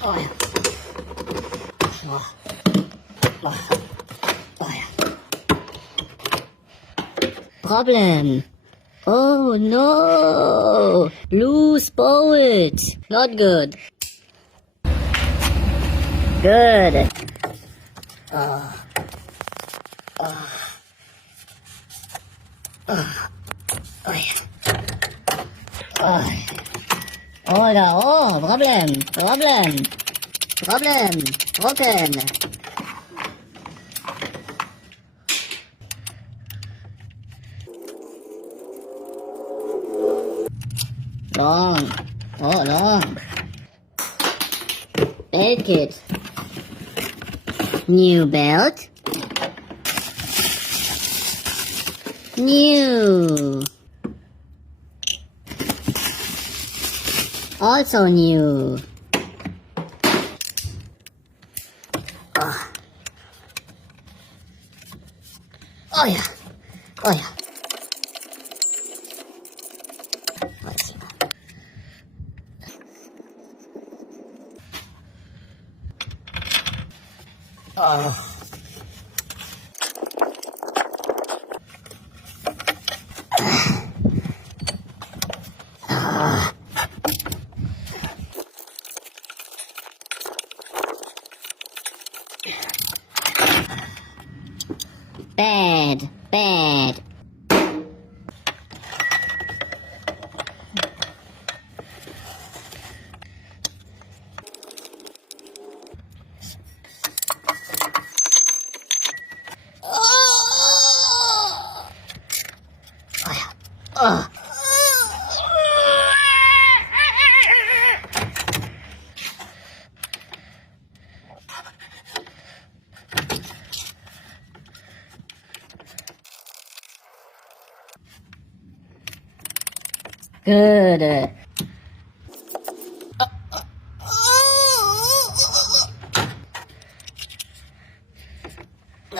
Oh yeah. Oh yeah. Problem. Oh no! Loose bolt. Not good. Good. Oh yeah. Oh no! Oh, problem. Broken. Long. Oh, long. Belt kit. New belt. New. Also new. Oh yeah. Oh yeah. Let's see. Oh. Bad. Oh. Good.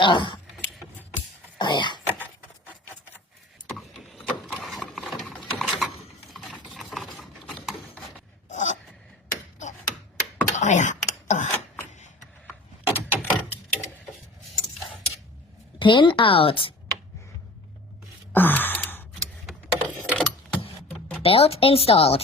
Oh yeah. Oh yeah. Pin out. Belt installed.